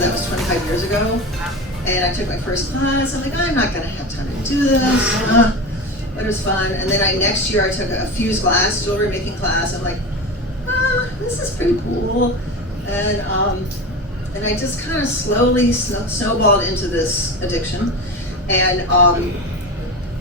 so that was 25 years ago. And I took my first class. I'm like, I'm not gonna have time to do this. But it was fun. And then next year I took a fused glass jewelry making class. I'm like, this is pretty cool. And I just kind of slowly snowballed into this addiction. And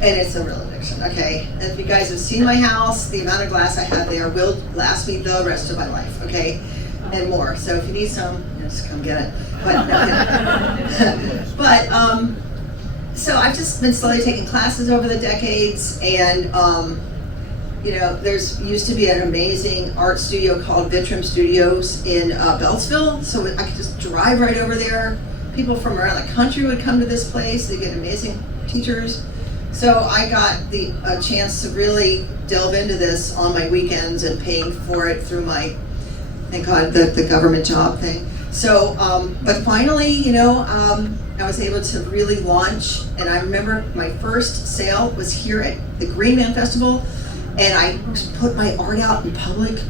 it's a real addiction, okay? And if you guys have seen my house, the amount of glass I have there will last me the rest of my life, okay? And more. So if you need some, just come get it. So I've just been slowly taking classes over the decades, and there's used to be an amazing art studio called Vitrum Studios in Beltsville, so I could just drive right over there. People from around the country would come to this place. They get amazing teachers. So I got a chance to really delve into this on my weekends and paying for it through my, thank God, the government job thing. So, but finally, I was able to really launch, and I remember my first sale was here at the Greenbelt Festival, and I put my art out in public.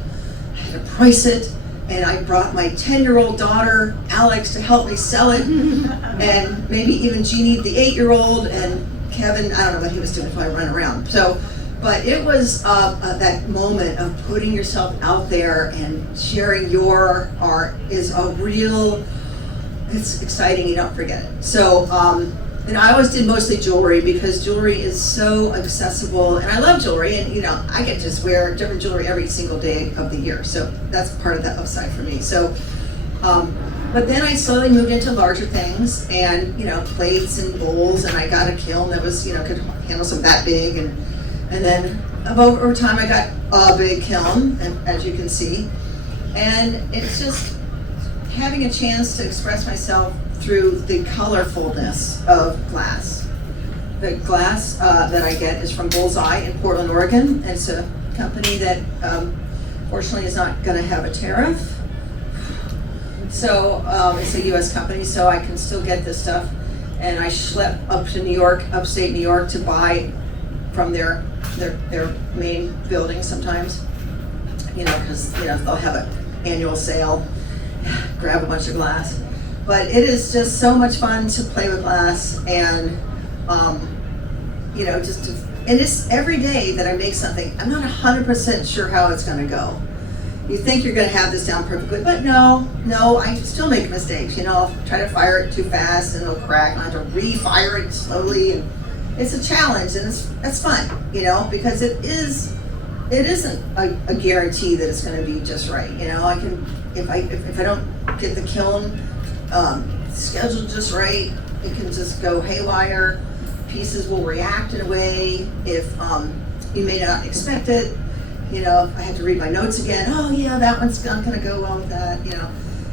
I had to price it, and I brought my 10-year-old daughter, Alex, to help me sell it, and maybe even Jeannie, the 8-year-old, and Kevin, I don't know what he was doing, probably run around. So, but it was that moment of putting yourself out there and sharing your art is it's exciting, you don't forget it. So, and I always did mostly jewelry because jewelry is so accessible, and I love jewelry, and I get to just wear different jewelry every single day of the year. So that's part of the upside for me. So, but then I slowly moved into larger things, and plates and bowls, and I got a kiln that was could handle some that big, and then over time I got a big kiln, and as you can see, and it's just having a chance to express myself through the colorfulness of glass. The glass that I get is from Bullseye in Portland, Oregon. It's a company that fortunately is not going to have a tariff. So it's a U.S. company, so I can still get this stuff. And I schlep up to New York, upstate New York, to buy from their main building sometimes. Because they'll have an annual sale, grab a bunch of glass. But it is just so much fun to play with glass, and and it's every day that I make something, I'm not 100% sure how it's going to go. You think you're going to have this down perfectly, but no, I still make mistakes. I'll try to fire it too fast and it'll crack, and I have to re-fire it slowly, and it's a challenge, and it's fun, because it isn't a guarantee that it's going to be just right. I can, if I don't get the kiln scheduled just right, it can just go haywire. Pieces will react in a way if you may not expect it. If I had to read my notes again, oh yeah, that one's not going to go well with that.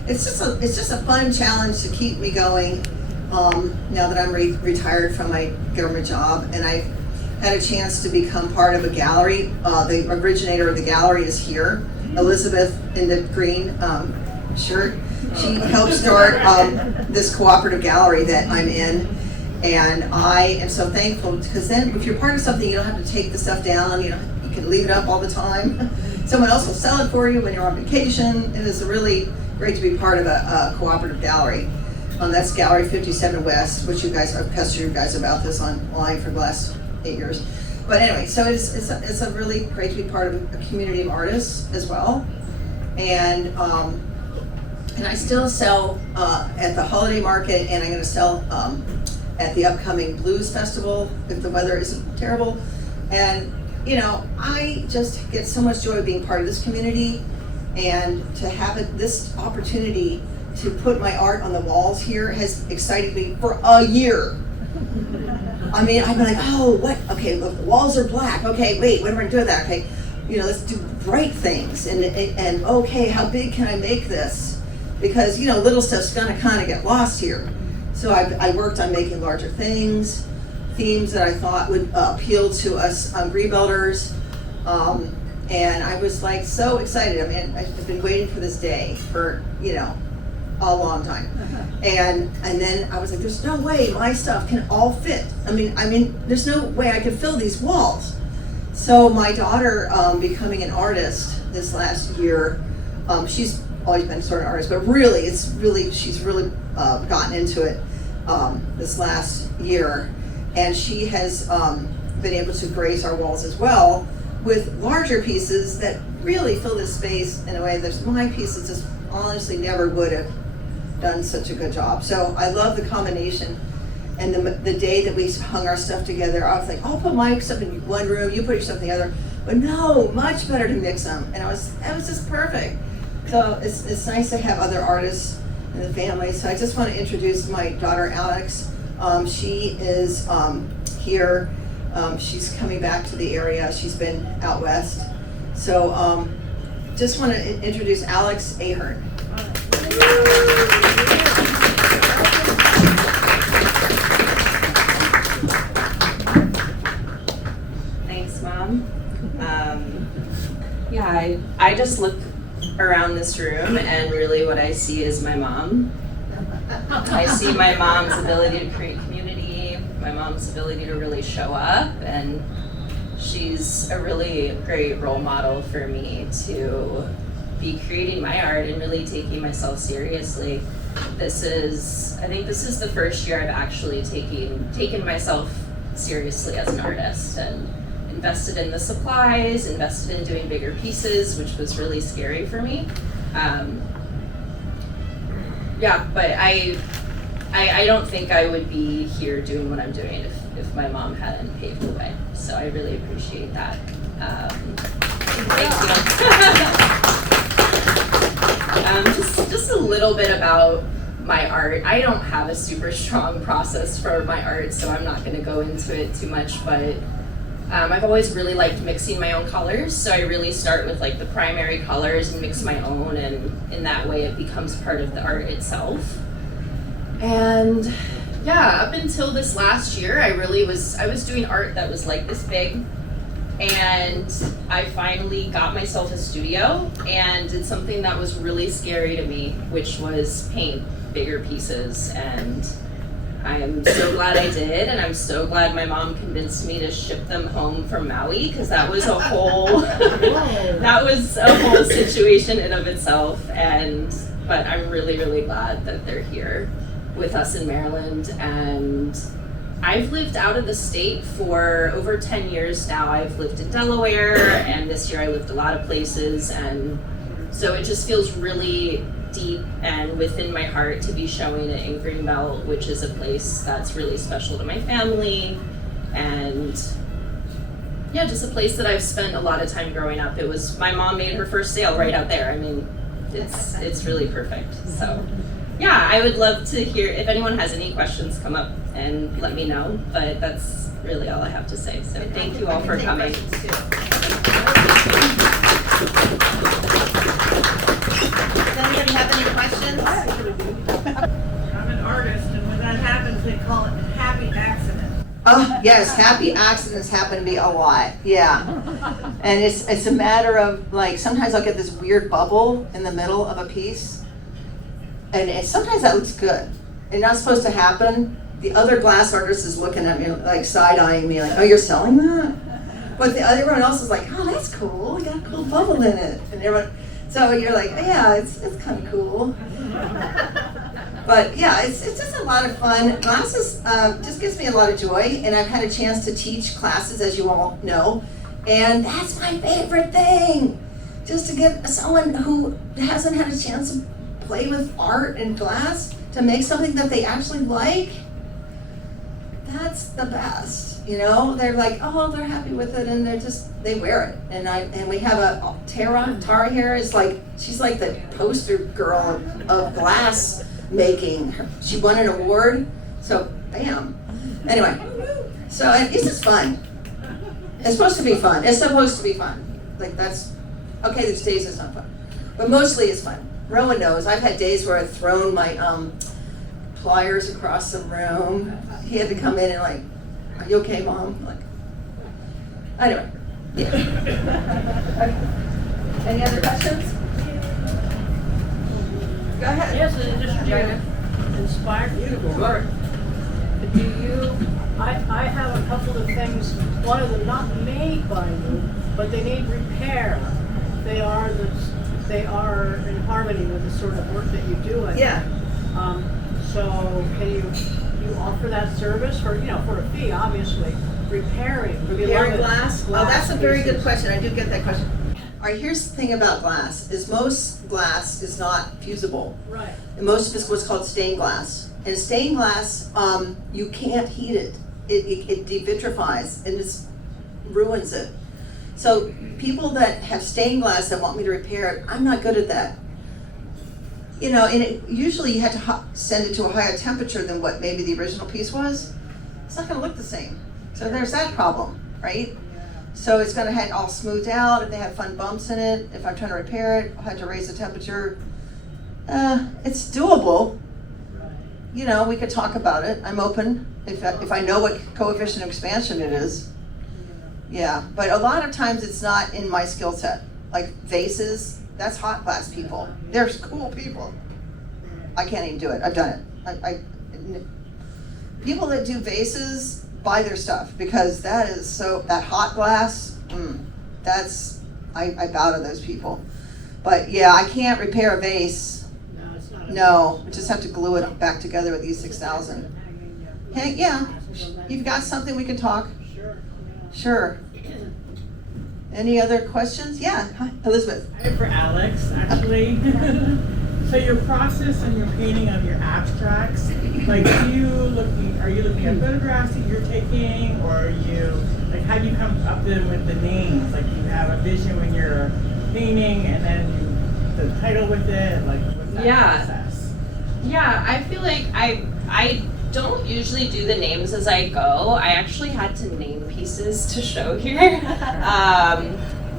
It's just a fun challenge to keep me going. Now that I'm retired from my government job, and I've had a chance to become part of a gallery. The originator of the gallery is here, Elizabeth in the green shirt. She helped start this cooperative gallery that I'm in, and I am so thankful, because then if you're part of something, you don't have to take the stuff down. You can leave it up all the time. Someone else will sell it for you when you're on vacation. It is really great to be part of a cooperative gallery. That's Gallery 57 West, which I've pestered you guys about this online for the last 8 years. But anyway, so it's a really great to be part of a community of artists as well. And I still sell at the holiday market, and I'm going to sell at the upcoming Blues Festival if the weather isn't terrible. And I just get so much joy being part of this community, and to have this opportunity to put my art on the walls here has excited me for a year. I mean, I've been like, oh, what? Okay, look, the walls are black. Okay, wait, what am I going to do with that? Okay, let's do bright things. And okay, how big can I make this? Because, little stuff's going to kind of get lost here. So I worked on making larger things, themes that I thought would appeal to us Greenbelters. And I was like so excited. I mean, I've been waiting for this day for, a long time. And then I was like, there's no way my stuff can all fit. I mean, there's no way I could fill these walls. So my daughter, becoming an artist this last year, she's always been sort of an artist, but really, she's really gotten into it this last year, and she has been able to grace our walls as well with larger pieces that really fill this space in a way that my pieces just honestly never would have done such a good job. So I love the combination. And the day that we hung our stuff together, I was like, I'll put my stuff in one room, you put your stuff in the other. But no, much better to mix them. And it was just perfect. So it's nice to have other artists in the family. So I just want to introduce my daughter, Alex. She is here. She's coming back to the area. She's been out west. So just want to introduce Alex Ahearn. Thanks, Mom. Yeah, I just look around this room and really what I see is my mom. I see my mom's ability to create community, my mom's ability to really show up, and she's a really great role model for me to be creating my art and really taking myself seriously. I think this is the first year I've actually taken myself seriously as an artist and invested in the supplies, invested in doing bigger pieces, which was really scary for me. But I don't think I would be here doing what I'm doing if my mom hadn't paved the way. So I really appreciate that. Thank you. Just a little bit about my art. I don't have a super strong process for my art, so I'm not going to go into it too much, but I've always really liked mixing my own colors, so I really start with like the primary colors and mix my own, and in that way it becomes part of the art itself. And yeah, up until this last year, I was doing art that was like this big, and I finally got myself a studio and did something that was really scary to me, which was paint bigger pieces. And I am so glad I did, and I'm so glad my mom convinced me to ship them home from Maui, because that was a whole situation in of itself. But I'm really, really glad that they're here with us in Maryland. And I've lived out of the state for over 10 years now. I've lived in Delaware, and this year I lived a lot of places, and so it just feels really deep and within my heart to be showing it in Greenbelt, which is a place that's really special to my family, and yeah, just a place that I've spent a lot of time growing up. My mom made her first sale right out there. I mean, it's really perfect. So yeah, I would love to hear if anyone has any questions, come up and let me know, but that's really all I have to say. So thank you all for coming. Does anybody have any questions? I'm an artist, and when that happens, they call it happy accident. Oh, yes, happy accidents happen to be a lot, yeah. And it's a matter of, like, sometimes I'll get this weird bubble in the middle of a piece, and sometimes that looks good. It's not supposed to happen. The other glass artist is looking at me, like, side-eyeing me, like, oh, you're selling that? But everyone else is like, oh, that's cool, you got a cool bubble in it. And everyone, so you're like, yeah, it's kind of cool. But yeah, it's just a lot of fun. Classes just gives me a lot of joy, and I've had a chance to teach classes, as you all know, and that's my favorite thing. Just to get someone who hasn't had a chance to play with art and glass to make something that they actually like. That's the best. You know, they're like, oh, they're happy with it, and they wear it. And we have a Tara here is like, she's like the poster girl of glass making. She won an award, so bam. Anyway, so it's just fun. It's supposed to be fun. It's supposed to be fun. Like that's, okay, there's days it's not fun, but mostly it's fun. Rowan knows, I've had days where I've thrown my pliers across the room. He had to come in and like, are you okay, Mom? Like, anyway, yeah. Okay. Any other questions? Go ahead. Yes, and just to inspire you. Sure. I have a couple of things, one of them not made by you, but they need repair. They are they are in harmony with the sort of work that you do. I Yeah. think. So can you offer that service for, for a fee, obviously, repairing Repairing beloved glass? Oh, that's a very good pieces. question. I do get that question. All right, here's the thing about glass, is most glass is not fusible. Right. And most of it's what's called stained glass. And stained glass, you can't heat it. It devitrifies and it ruins it. So people that have stained glass that want me to repair it, I'm not good at that. And usually you have to send it to a higher temperature than what maybe the original piece was. It's not gonna look the same. So there's that problem, right? So it's gonna have all smoothed out. If they have fun bumps in it, if I'm trying to repair it, I'll have to raise the temperature. It's doable. We could talk about it. I'm open if I know what coefficient of expansion it is. Yeah, but a lot of times it's not in my skill set. Like vases, that's hot glass people. They're cool people. I can't even do it. I've done it. People that do vases buy their stuff because that hot glass, I bow to those people. But yeah, I can't repair a vase. No, it's not. No, I just have to glue it back together with E6000. Hey, yeah, you've got something we can talk. Sure. Sure. Any other questions? Yeah, hi, Elizabeth. I have for Alex, actually. So your process and your painting of your abstracts, like are you looking at photographs that you're taking, or are you, like how do you come up with the names? Like you have a vision when you're painting and then the title with it, like what's that process? Yeah, I feel like I don't usually do the names as I go. I actually had to name pieces to show here.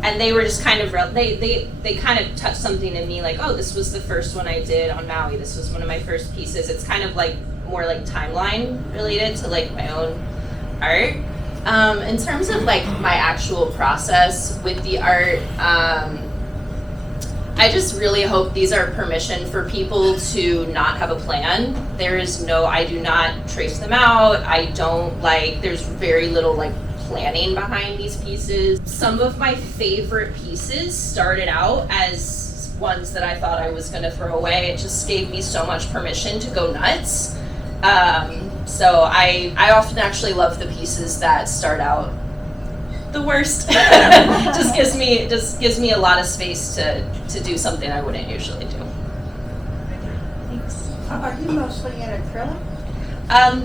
And they were just kind of, they kind of touched something in me like, oh, this was the first one I did on Maui. This was one of my first pieces. It's kind of like more like timeline related to like my own art. In terms of like my actual process with the art, I just really hope these are permission for people to not have a plan. I do not trace them out. There's very little like planning behind these pieces. Some of my favorite pieces started out as ones that I thought I was gonna throw away. It just gave me so much permission to go nuts. So I often actually love the pieces that start out the worst. just gives me a lot of space to do something I wouldn't usually do. Thanks. Are you mostly in acrylic?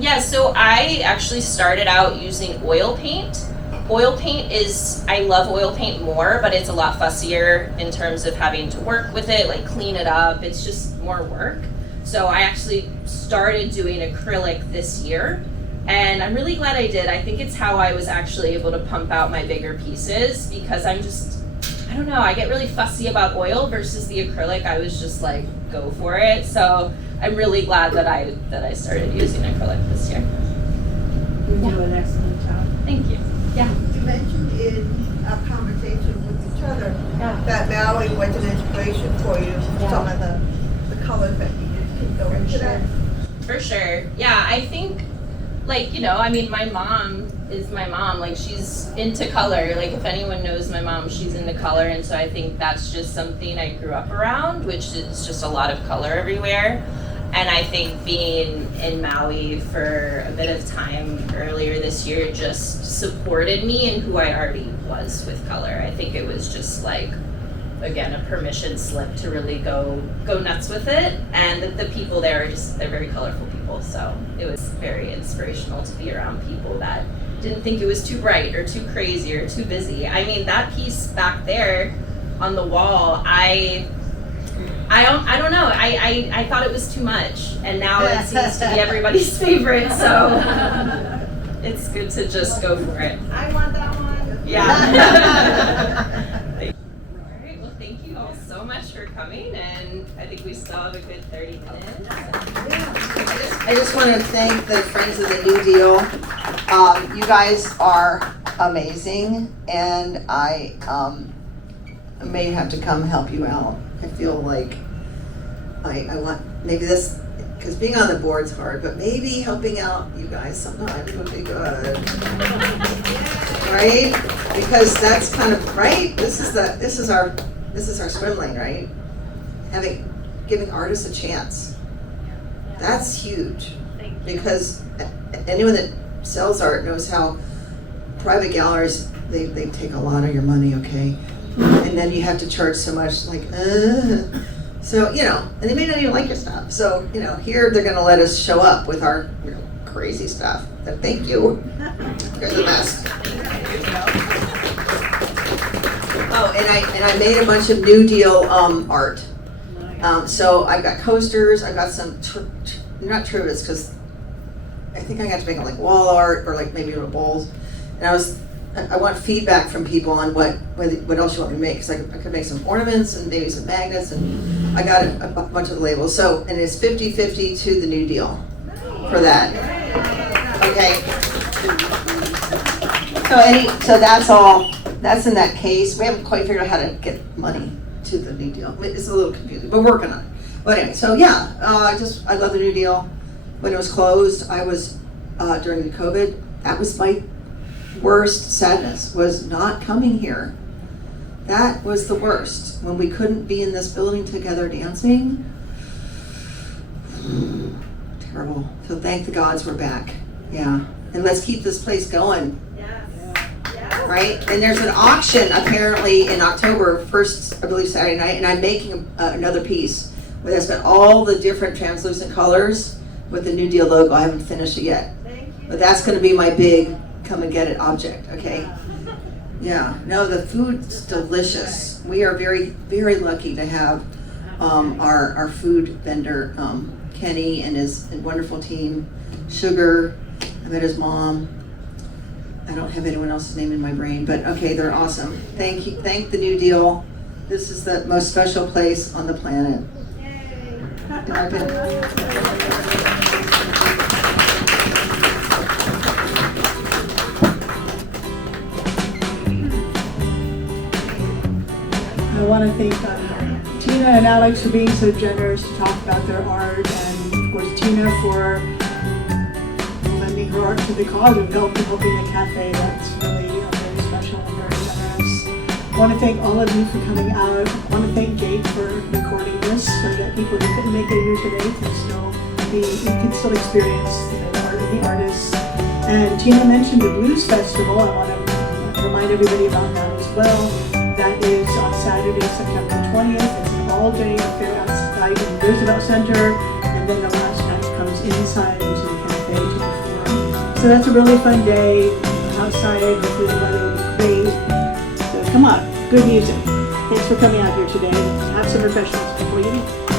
Yeah, so I actually started out using oil paint. I love oil paint more, but it's a lot fussier in terms of having to work with it, like clean it up. It's just more work. So I actually started doing acrylic this year, and I'm really glad I did. I think it's how I was actually able to pump out my bigger pieces, because I don't know, I get really fussy about oil versus the acrylic. I was just like, go for it. So I'm really glad that I started using acrylic this year. You do an excellent job. Thank you. Yeah. You mentioned in a conversation with each other that Maui was an inspiration for you. Some of the colors that you used can go into that. For sure. Yeah, I think, like, my mom is my mom. Like, she's into color. Like, if anyone knows my mom, she's into color. And so I think that's just something I grew up around, which is just a lot of color everywhere. And I think being in Maui for a bit of time earlier this year just supported me in who I already was with color. I think it was just like, again, a permission slip to really go nuts with it. And the people there they're very colorful people. So it was very inspirational to be around people that didn't think it was too bright or too crazy or too busy. I mean, that piece back there on the wall, I don't know. I thought it was too much, and now it seems to be everybody's favorite. So it's good to just go for it. I want that one. Yeah. All right. Well, thank you all so much for coming, and I think we still have a good 30 minutes. I just want to thank the Friends of the New Deal. You guys are amazing, and I may have to come help you out. I feel like I want maybe this, because being on the board's hard, but maybe helping out you guys sometimes would be good. Right? Because that's kind of right. This is this is our swim lane, right? Giving artists a chance. That's huge. Because anyone that sells art knows how private galleries, they take a lot of your money, okay? And then you have to charge so much, like, So, and they may not even like your stuff. So, here they're gonna let us show up with our, crazy stuff. But thank you. You're the best. Oh, and I made a bunch of New Deal art. So I've got coasters, I've got some, not trivets, because I think I got to make them like wall art or like maybe little bowls. And I want feedback from people on what else you want me to make, because I could make some ornaments and maybe some magnets, and I got a bunch of the labels. So, and it's 50-50 to the New Deal for that. Okay. So that's in that case. We haven't quite figured out how to get money to the New Deal. It's a little confusing, but we're working on it. But anyway, so yeah, I love the New Deal. When it was closed, I was, during the COVID, that was my worst sadness, was not coming here. That was the worst, when we couldn't be in this building together dancing. Terrible. So thank the gods we're back. Yeah. And let's keep this place going. Right? And there's an auction apparently in October, first, I believe, Saturday night, and I'm making another piece where that's got all the different translucent colors with the New Deal logo. I haven't finished it yet. But that's going to be my big come and get it object, okay? Yeah. No, the food's delicious. We are very, very lucky to have our food vendor, Kenny, and his wonderful team, Sugar. I met his mom. I don't have anyone else's name in my brain, but okay, they're awesome. Thank you. Thank the New Deal. This is the most special place on the planet. In our opinion. I want to thank Tina and Alex for being so generous to talk about their art, and of course Tina for lending her art to the cause of helping the cafe. That's really very special and very generous. I want to thank all of you for coming out. I want to thank Jake for recording this so that people who couldn't make it here today can still experience the art of the artists. And Tina mentioned the Blues Festival. I want to remind everybody about that as well. That is on Saturday, September 20th. It's an all-day affair outside in the Roosevelt Center, and then the last night comes inside into the cafe to perform. So that's a really fun day outside. Hopefully the weather will be great. So come on, good music. Thanks for coming out here today. Have some refreshments before you leave.